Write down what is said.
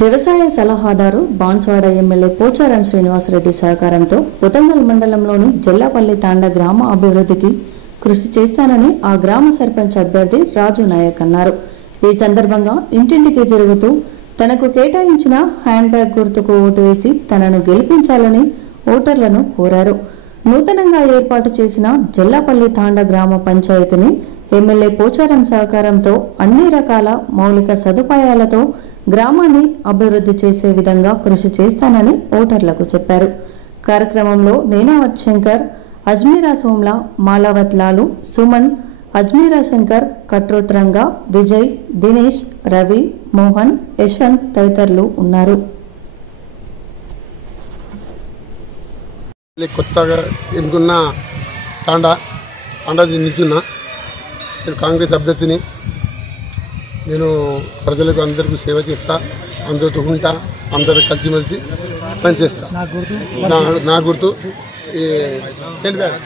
వ్యవసాయ సలహాదారు బాన్స్వాడ ఎమ్మెల్యే పోచారం శ్రీనివాసరెడ్డి సహకారంతో పుతంగల్ మండలంలోని జల్లాపల్లి తాండా గ్రామ అభివృద్ధికి కృషి చేస్తానని ఆ గ్రామ సర్పంచ్ అభ్యర్థి రాజు నాయక్ అన్నారు. ఈ సందర్భంగా ఇంటింటికి తిరుగుతూ తనకు కేటాయించిన హ్యాండ్ బ్యాగ్ గుర్తుకు ఓటు వేసి తనను గెలిపించాలని ఓటర్లను కోరారు. నూతనంగా ఏర్పాటు చేసిన జల్లాపల్లి తాండా గ్రామ పంచాయతీని ఎమ్మెల్యే పోచారం సహకారంతో అన్ని రకాల మౌలిక సదుపాయాలతో గ్రామాన్ని అభివృద్ధి చేసే విధంగా కృషి చేస్తానని ఓటర్లకు చెప్పారు. కార్యక్రమంలో నేనావత్ శంకర్, అజ్మీరా సోమ్లా, మాలావత్ లాలు, సుమన్, అజ్మీరా శంకర్, కట్రోత్రంగా, విజయ్, దినేష్, రవి, మోహన్, యశ్వంత్ తదితరులు ఉన్నారు. కొత్తగా ఎన్నుకున్న తాండా నిల్చున్నా. నేను కాంగ్రెస్ అభ్యర్థిని. నేను ప్రజలకు అందరికీ సేవ చేస్తా, అందరితో ఉంటా, అందరూ కలిసిమెలిసి పనిచేస్తా. నా గుర్తు ఈ పెన్ బ్యాగ్.